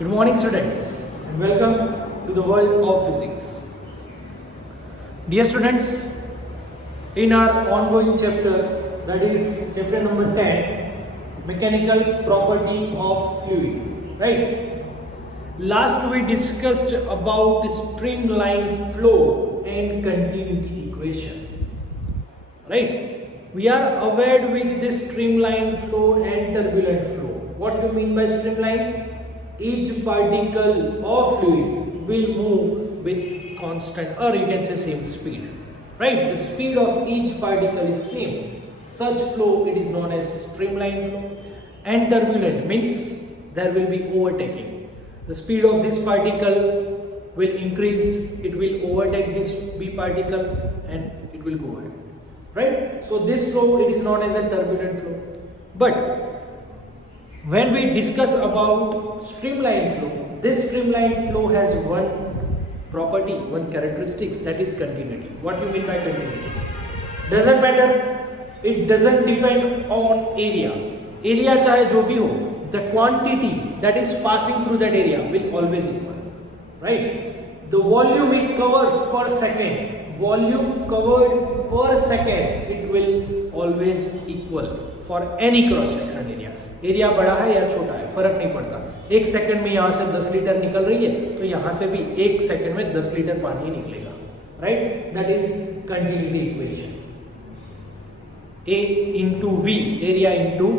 Good morning students and welcome to the world of physics. Dear students, in our ongoing chapter, that is chapter number 10, mechanical property of fluid, right? Last we discussed about streamline flow and continuity equation, right? We are aware with this streamline flow and turbulent flow. What do you mean by streamline? Each particle of fluid will move with constant, or you can say same speed, right? The speed of each particle is same. Such flow, it is known as streamline flow. And turbulent means there will be overtaking. The speed of this particle will increase, it will overtake this B particle and it will go ahead, right? So this flow, it is known as a turbulent flow. But when we discuss about streamline flow, this streamline flow has one property, one characteristics, that is continuity. What do you mean by continuity? Doesn't matter, it doesn't depend on area. Area चाहे जो भी हो, the quantity that is passing through that area will always equal, right? The volume it covers per second, volume covered per second, it will always equal for any cross section area. Area बड़ा है या छोटा है फर्क नहीं पड़ता. एक second में यहाँ से 10 लीटर निकल रही है तो यहाँ से भी एक सेकंड में 10 लीटर पानी ही निकलेगा, right? That is continuity equation. A into V, area into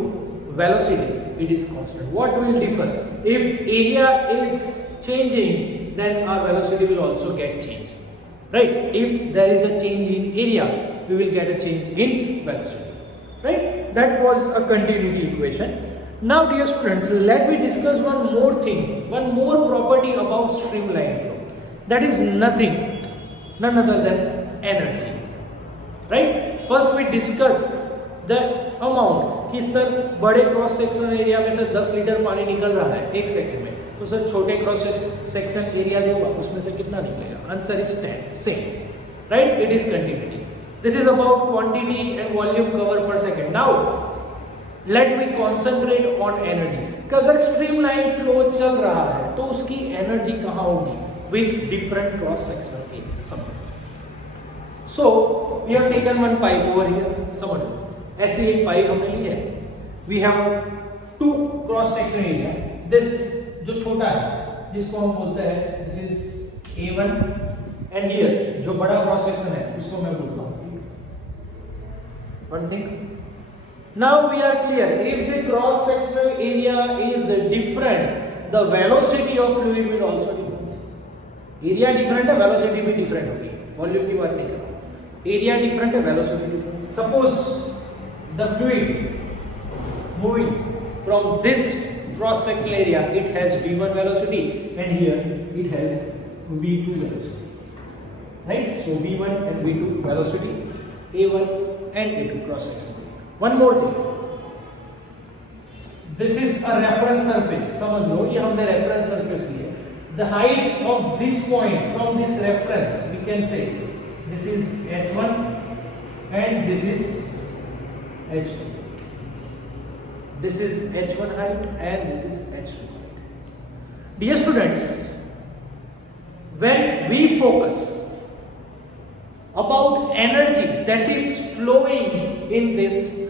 velocity, it is constant. What will differ? If area is changing, then our velocity will also get changed, right? If there is a change in area, we will get a change in velocity, right? That was a continuity equation. Now dear students, let me discuss one more thing, one more property about streamline flow. That is nothing, none other than energy, right? First we discuss the amount कि sir बड़े cross section area में से 10 litre पानी निकल रहा है एक second में, तो सर छोटे क्रॉस सेक्शन एरिया जो होगा उसमें से कितना निकलेगा? Answer is same, right? It is continuity. This is about quantity and volume cover per second. Now, let me concentrate on energy. कि अगर streamline flow चल रहा है तो उसकी energy कहाँ होगी? With different cross sectional areas. So, we have taken one pipe over here. समझो, ऐसी एक पाइप हमने ली है. We have two cross section area. This जो छोटा है, जिसको हम बोलते हैं, this is A1, and here जो बड़ा cross section है, इसको मैं बोलता हूँ. One thing. Now we are clear. If the cross sectional area is different, the velocity of fluid will also different. Area different है, velocity भी different होगी. Volume की बात नहीं कर रहा. Area different है, velocity different. Suppose the fluid moving from this cross sectional area, it has v1 velocity, and here it has v2 velocity. Right? So v1 and v2 velocity, a1 and a2 cross section. One more thing. This is a reference surface. समझ लो, ये हमने reference surface लिया. The height of this point from this reference, we can say this is h1 and this is h2. This is h1 height and this is h2. Dear students, when we focus about energy that is flowing in this fluid.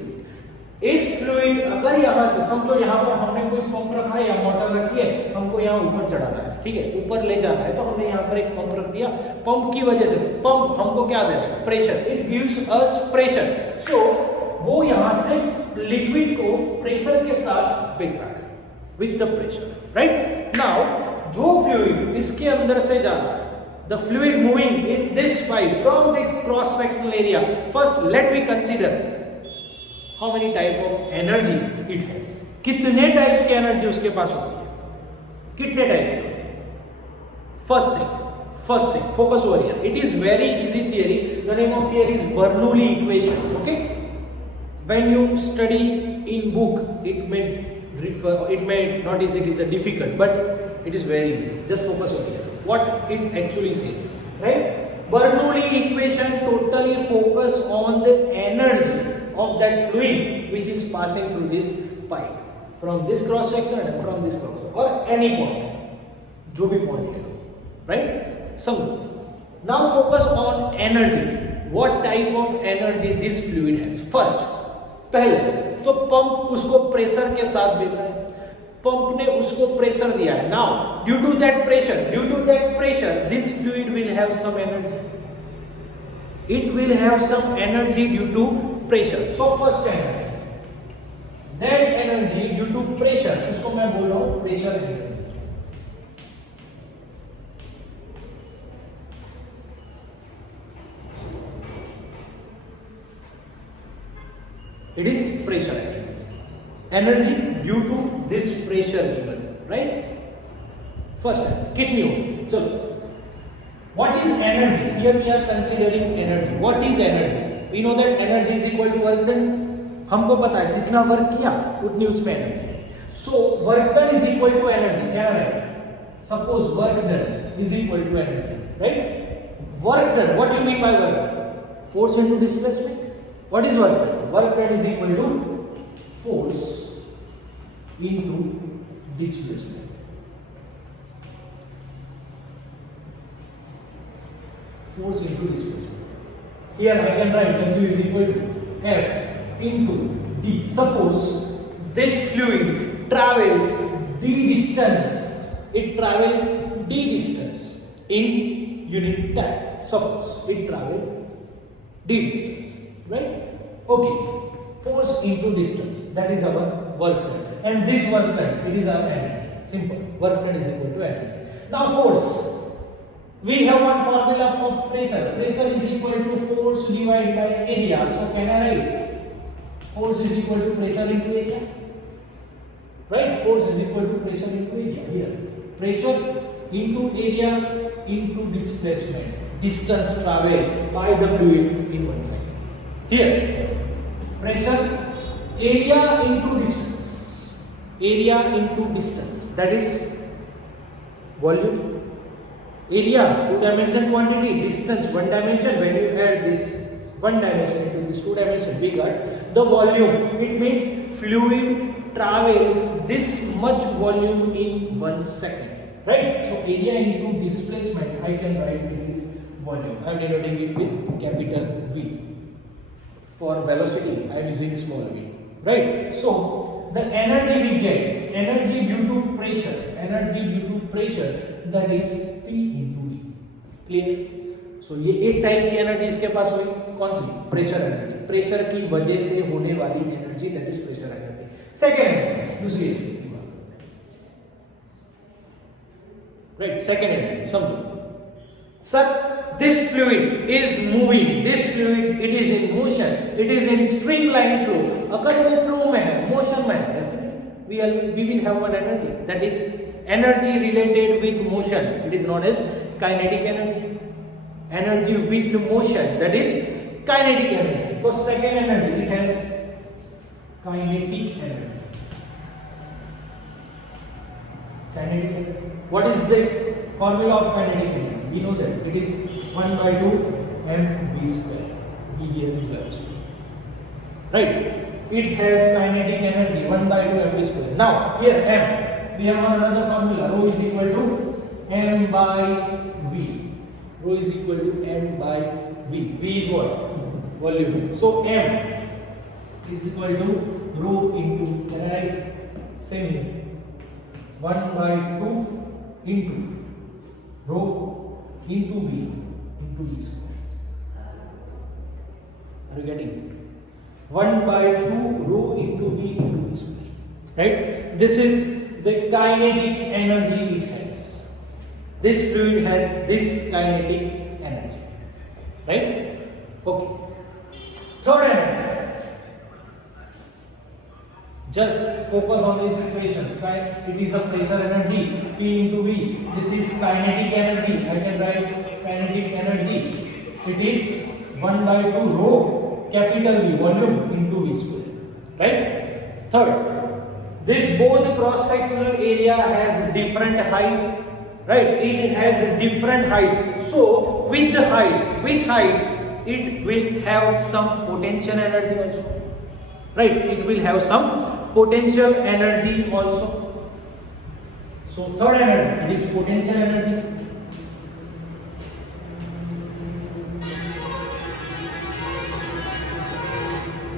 इस fluid अगर यहाँ से समझो, यहाँ पर हमने कोई pump रखा है या मोटर रखी है, हमको यहाँ ऊपर चढ़ाना है, ठीक है, ऊपर ले जाना है, तो हमने यहाँ पर एक पंप रख दिया. पंप की वजह से पंप हमको क्या दे रहा है? Pressure. It gives us pressure. So वो यहाँ से लिक्विड को प्रेशर के साथ भेज रहा है with the pressure, right? Now जो फ्लूइड इसके अंदर से जा रहा है, the fluid moving in this pipe from the cross sectional area, first let me consider how many type of energy it has. कितने टाइप की एनर्जी उसके पास होती है? कितने टाइप की होती है? first thing, focus over here. It is very easy theory. The name of theory is Bernoulli equation. Okay, when you study in book, it may not easy, it is a difficult, but it is very easy. Just focus over here. What it actually says, right? Bernoulli equation totally focus on the energy of that fluid which is passing through this pipe from this cross section and from this cross section or any point. जो भी point ले लो, right. समझो, now focus on energy, what type of energy this fluid has. First, पहले तो pump उसको pressure के साथ दे रहा है, पंप ने उसको प्रेशर दिया है। Now due to that pressure this fluid will have some energy, it will have some energy due to pressure. So first energy, that energy due to pressure, उसको मैं बोल रहा हूँ pressure energy. It is pressure energy due to this pressure given, right? First, kidney. So what is energy? Here we are considering energy. What is energy? We know that energy is equal to work done. हमको पता है जितना work किया उतनी उसमें energy है. So work done is equal to energy. क्या है? Suppose work done is equal to energy, right? Work done. What do you mean by work done? Force into displacement. What is work done? Work done is equal to force into displacement. Force into displacement. Here I can write W is equal to F into D. Suppose this fluid travel d distance, it travel d distance in unit time. Suppose it travel d distance, right? Okay. Force into distance, that is our work done, and this work done, it is our energy. Simple. Work done is equal to energy. Now force. We have one formula of pressure. Pressure is equal to force divided by area. So can I write force is equal to pressure into area? Right? Force is equal to pressure into area. Here, pressure into area into displacement. Distance traveled by the fluid in one side. Here, pressure area into distance. Area into distance. That is volume. Area, 2-dimension quantity, distance, 1 dimension. When you add this 1 dimension into this 2 dimension, we got the volume. It means fluid travel this much volume in 1 second, right? So area into displacement, I can write it is volume. I am denoting it with capital V. For velocity, I am using small v, right? So the energy we get, energy due to pressure, that is P into V. Clear? So ये एक type की energy इसके पास हुई, कौन सी? Pressure energy. Pressure की वजह से होने वाली energy, that is pressure energy. Second, दूसरी राइट, सेकेंड एनर्जी समझो. Sir, this fluid is moving, this fluid it is in motion, it is in streamline flow. अगर वो फ्लो में है, मोशन में है, definitely we will have one energy, that is energy related with motion. It is known as kinetic energy. Energy with motion, that is kinetic energy. So second energy, it has kinetic energy. Kinetic energy. What is the formula of kinetic energy? We know that it is 1 by 2 mv square. V here is velocity, right? It has kinetic energy 1 by 2 mv square. Now here m, we have another formula, rho is equal to m by v. Rho is equal to m by v. V is what? Volume. So m is equal to rho into, can I write same here, 1 by 2 into rho into v into v square. Are you getting it? 1 by 2 rho into v into v square. Right? This is the kinetic energy it has. This fluid has this kinetic energy. Right? Okay. Third energy. Just focus on these equations. It is a pressure energy, P into V. This is kinetic energy. I can write kinetic energy. It is 1 by 2 rho capital V, volume into V square. Right? Third, this both cross-sectional area has different height. Right? It has a different height. So with height, it will have some potential energy also. Right? It will have some potential energy also. So third energy, it is potential energy.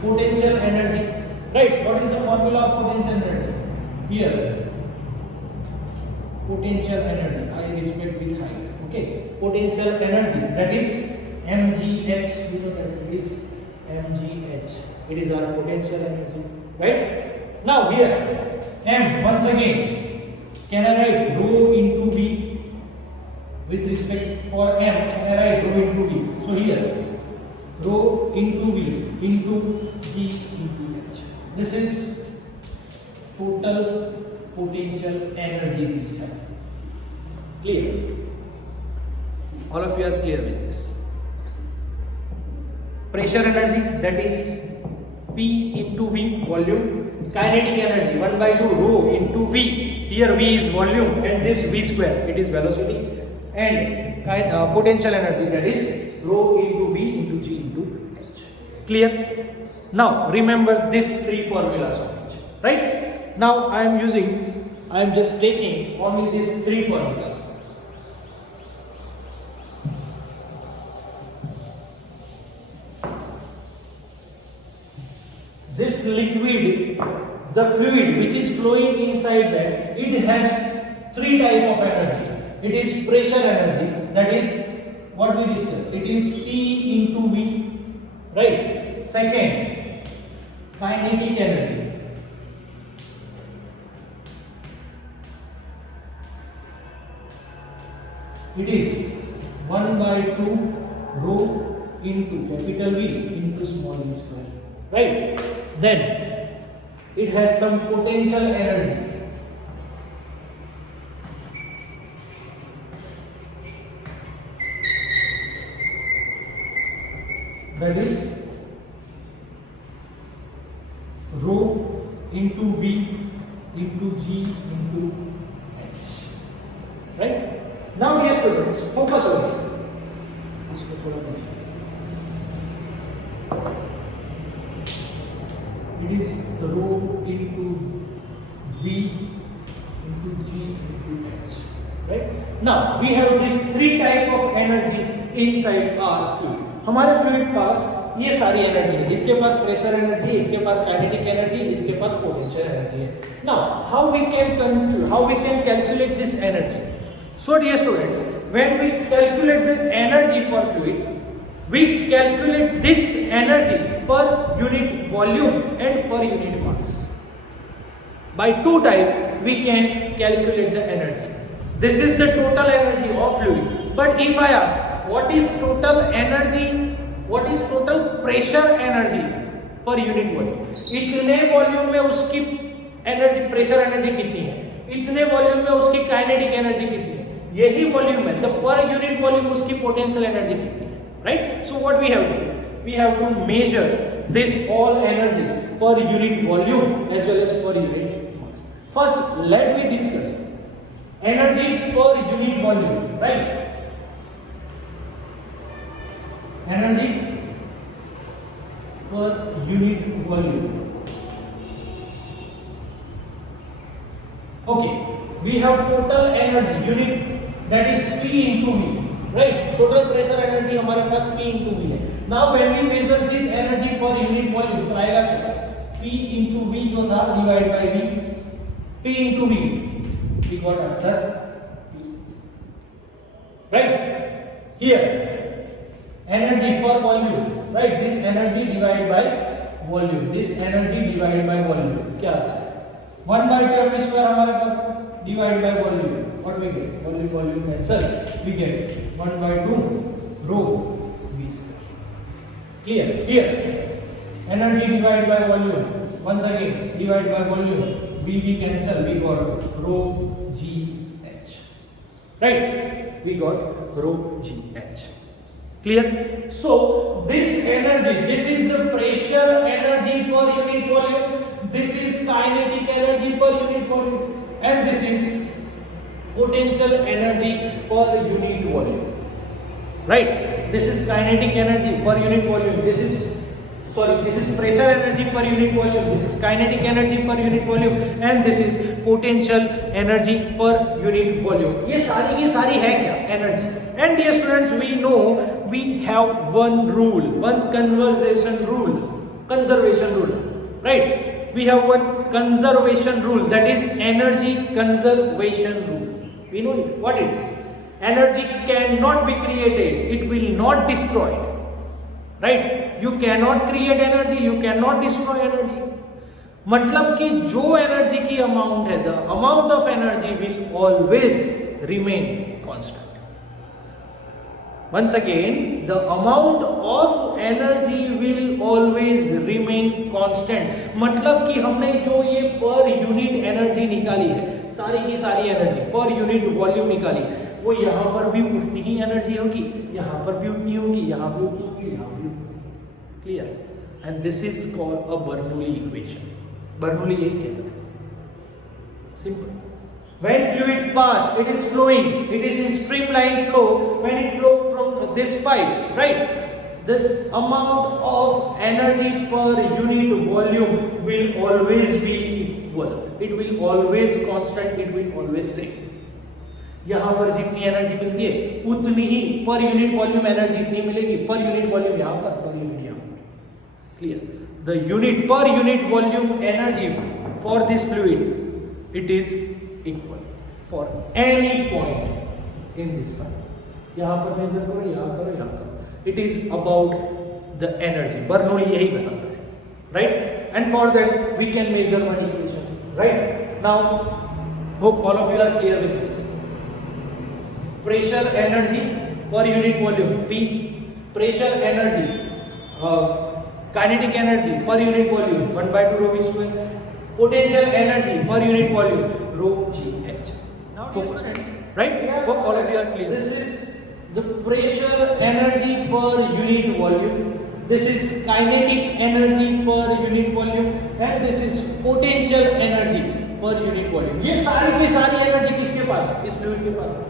Potential energy, right? What is the formula of potential energy? Here, potential energy, I respect with height. Okay, potential energy, that is mgh. You know that it is mgh. It is our potential energy, right? Now here, m, once again, can I write rho into v? With respect for m, can I write rho into v? So here, rho into v into g into h. This is total potential energy this time. Clear? All of you are clear with this. Pressure energy, that is P into V, volume. Kinetic energy, 1 by 2 rho into V. Here V is volume and this V square, it is velocity. And potential energy, that is rho into V into G into H. Clear? Now remember these three formulas of each. Right? Now I am just taking only these three formulas. This liquid, the fluid which is flowing inside that, it has three type of energy. It is pressure energy, that is what we discussed. It is P into V, right? Second, kinetic energy. It is 1 by 2 rho into capital V into small v square, right? Then it has some potential energy. That is rho into V into G into H. Right? Now, dear students, focus on it. इसको थोड़ा it is rho into V into G into H. Right? Now we have these three type of energy inside our fluid. हमारे fluid पास ये सारी energy है. इसके पास pressure energy, इसके पास kinetic energy, इसके पास potential energy है. Now how we can calculate this energy? So dear students, when we calculate the energy for fluid, we calculate this energy per unit volume and per unit mass. By two types we can calculate the energy. This is the total energy of fluid. But if I ask what is total energy, what is total pressure energy per unit volume, इतने volume में उसकी energy, pressure energy कितनी है, इतने volume में उसकी kinetic energy कितनी है, यही वॉल्यूम है तो पर यूनिट वॉल्यूम उसकी पोटेंशियल एनर्जी कितनी है. Right? So what we have to do? We have to measure this all energies per unit volume as well as per unit mass. First, let me discuss energy per unit volume. Right? Energy per unit volume. Okay, we have total energy unit, that is P into V. Right? Total pressure energy हमारे पास P into V है. Now when we measure this energy per unit volume, तो आएगा क्या? P into V जो था divided by V. P into V. We got answer. Right? Here, energy per volume. Right? This energy divided by volume. This energy divided by volume. क्या आता है? 1 by 2 m square हमारे पास divided by volume. What we get? Volume cancel. We get 1 by 2 rho v square. Clear? Here, energy divided by volume. Once again, divided by volume. V cancel. We got rho g h. Right? We got rho g h. Clear? So this energy, this is the pressure energy per unit volume. This is kinetic energy per unit volume, and this is potential energy per unit volume. Right? This is kinetic energy per unit volume. This is pressure energy per unit volume. This is kinetic energy per unit volume, and this is potential energy per unit volume. ये सारी की सारी है क्या? Energy. And dear students, we know we have one rule, one conservation rule, right? We have one conservation rule, that is energy conservation rule. We know what it is. Energy cannot be created, it will not destroyed, right? You cannot create energy, you cannot destroy energy. मतलब कि जो energy की amount है, the amount of energy will always remain constant. Once again, the amount of energy will always remain constant. मतलब कि हमने जो ये पर यूनिट एनर्जी निकाली है, सारी की सारी एनर्जी पर यूनिट वॉल्यूम निकाली, वो यहाँ पर भी उतनी ही एनर्जी होगी, यहाँ पर भी उतनी होगी, यहाँ भी उतनी होगी, यहाँ भी उतनी। Clear? And this is called a Bernoulli equation. Bernoulli यही कहता है, simple. When fluid pass, it is flowing, it is in streamline flow. When it flow from this pipe, right? This amount of energy per unit volume will always be equal. It will always constant. It will always same. यहाँ पर जितनी energy मिलती है उतनी ही पर unit volume energy इतनी मिलेगी, पर यूनिट वॉल्यूम यहाँ पर यूनिट यहाँ पर। Clear? The unit per unit volume energy for this fluid, it is equal for any point in this pipe. यहाँ पर मेजर करो, यहाँ करो, यहाँ करो, it is about the energy. Bernoulli यही बताता है, right? And for that we can measure one equation, right? Now hope all of you are clear with this. Pressure energy per unit volume P, pressure energy, kinetic energy per unit volume 1/2 rho v square, potential energy per unit volume rho g h. Now focus, right? Hope all of you are clear. This is the pressure energy per unit volume, this is kinetic energy per unit volume, and this is potential energy per unit volume. ये सारी की सारी energy किसके पास है? इस fluid के पास है,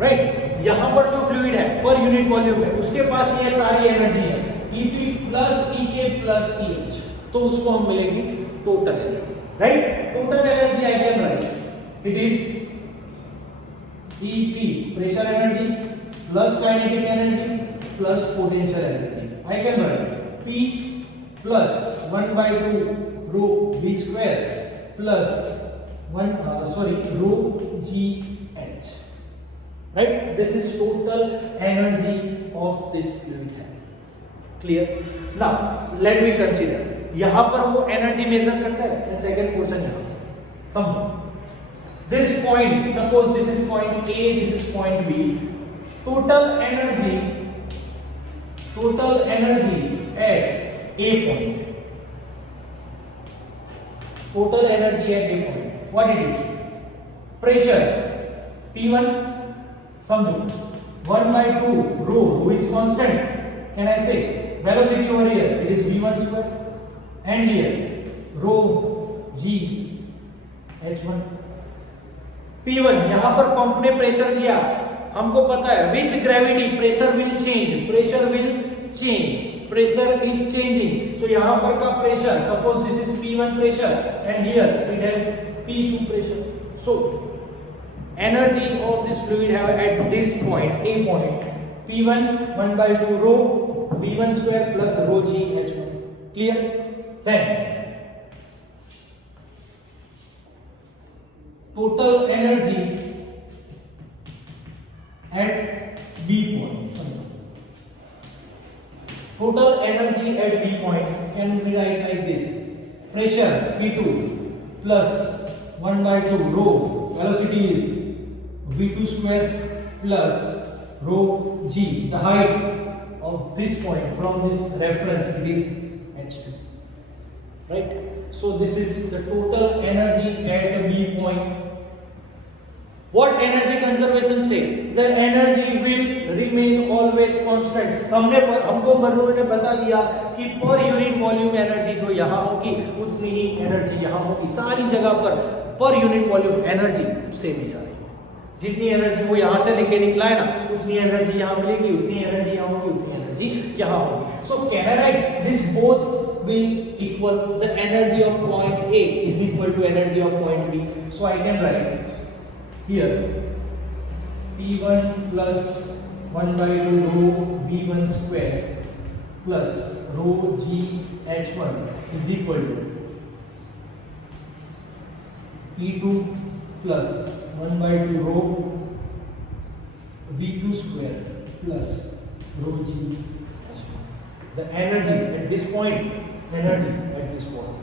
right? यहाँ पर जो फ्लूइड है पर यूनिट वॉल्यूम है, उसके पास ये सारी एनर्जी है, EP plus EK plus EH, तो उसको हम मिलेगी total energy, right? Total energy I can write, it is EP pressure energy plus kinetic energy plus potential energy. I can write P plus 1/2 rho v square plus rho g h, right? This is total energy of this fluid. Clear? Now let me consider, यहाँ पर वो energy major करता है, second portion यहाँ समझो। This point, suppose this is point A, this is point B. Total energy at A point. Total energy at A point. What it is? Pressure P1. समझो 1/2 rho is constant. Can I say velocity over here? It is v1 square, and here rho g h1. P1 यहाँ पर pump ने pressure दिया, हमको पता है with gravity pressure will change, pressure is changing, so यहाँ पर का pressure, suppose this is P1 pressure and here it has P2 pressure, so energy of this fluid have at this point, A point, P1 1/2 rho v1 square plus rho g h1. Clear? Then total energy at B point. Total energy at B point can be write like this: pressure P2 plus 1/2 rho, velocity is v2 square plus rho g, the height of this point from this reference, it is h2, right? So this is the total energy at B point. What energy conservation say? The energy will remain always constant. हमको Bernoulli ने बता दिया कि पर unit volume energy जो यहाँ होगी उतनी ही एनर्जी यहाँ होगी, सारी जगह पर यूनिट वॉल्यूम एनर्जी सेम ही जा रही है। जितनी एनर्जी वो यहाँ से लेके निकला है ना, उतनी एनर्जी यहाँ मिलेगी, उतनी एनर्जी यहाँ होगी, उतनी एनर्जी यहाँ होगी। So can I right this both will equal the energy of point A is equal to energy of point B. So I can write here P1 plus 1 by 2 rho V1 square plus rho G H1 is equal to P2 plus 1 by 2 rho V2 square plus rho G. The energy at this point,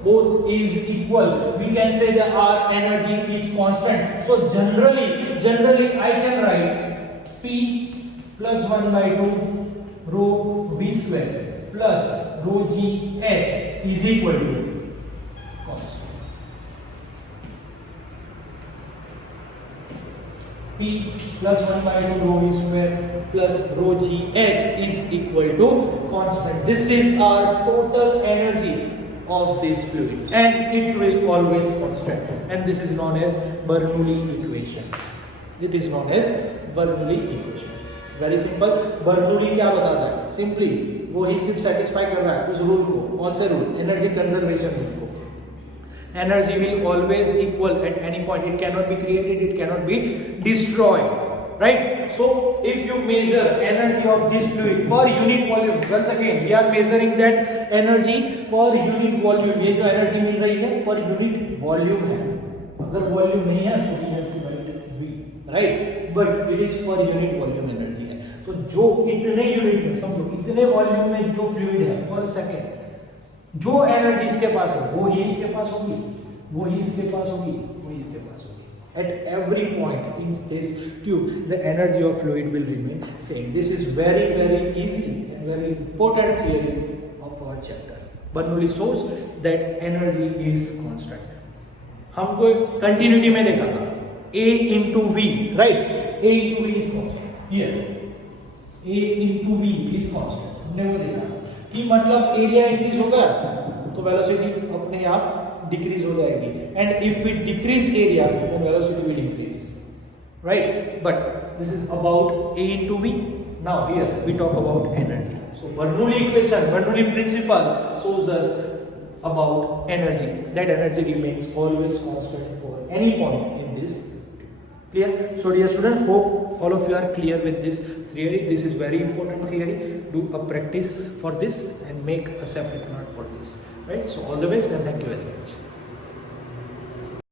both is equal. We can say that our energy is constant. So generally I can write P plus 1 by 2 rho V square plus rho G H is equal to constant. P plus 1 by 2 rho V square plus rho G H is equal to constant. This is our total energy of this fluid and it will always constant, and this is known as Bernoulli equation. It is known as Bernoulli equation. Very simple. Bernoulli क्या बताता है? Simply वो ही सिर्फ satisfy कर रहा है उस rule को. कौन सा रूल? Energy conservation rule को. Energy will always equal at any point. It cannot be created, it cannot be destroyed, right? So if you measure energy of this fluid per unit volume, once again we are measuring that energy per unit volume. ये जो energy मिल रही है per unit volume है. अगर volume नहीं है तो we have to write V, right? But it is per unit volume energy है. तो जो इतने यूनिट में समझो इतने वॉल्यूम में जो फ्लूइड है पर सेकेंड, जो एनर्जी इसके पास है वो ही इसके पास होगी, वो ही इसके पास होगी, वो ही इसके पास होगी. At every point in this tube, the energy of fluid will remain same. This is very easy and very important theory of our chapter. Bernoulli shows that energy is constant. हमको कंटिन्यूटी में देखा था A into V, right? A into V is constant. Here, A into V is constant. हमने वो देखा कि मतलब area increase होगा तो वेलोसिटी अपने आप डिक्रीज हो जाएगी, and if we decrease area then velocity will increase, right? But this is about A into V. Now here we talk about energy. So Bernoulli equation, Bernoulli principle shows us about energy. That energy remains always constant for any point in this. Clear? So dear students, hope all of you are clear with this theory. This is very important theory. Do a practice for this and make a separate note for this. Right? So all the best and thank you very much.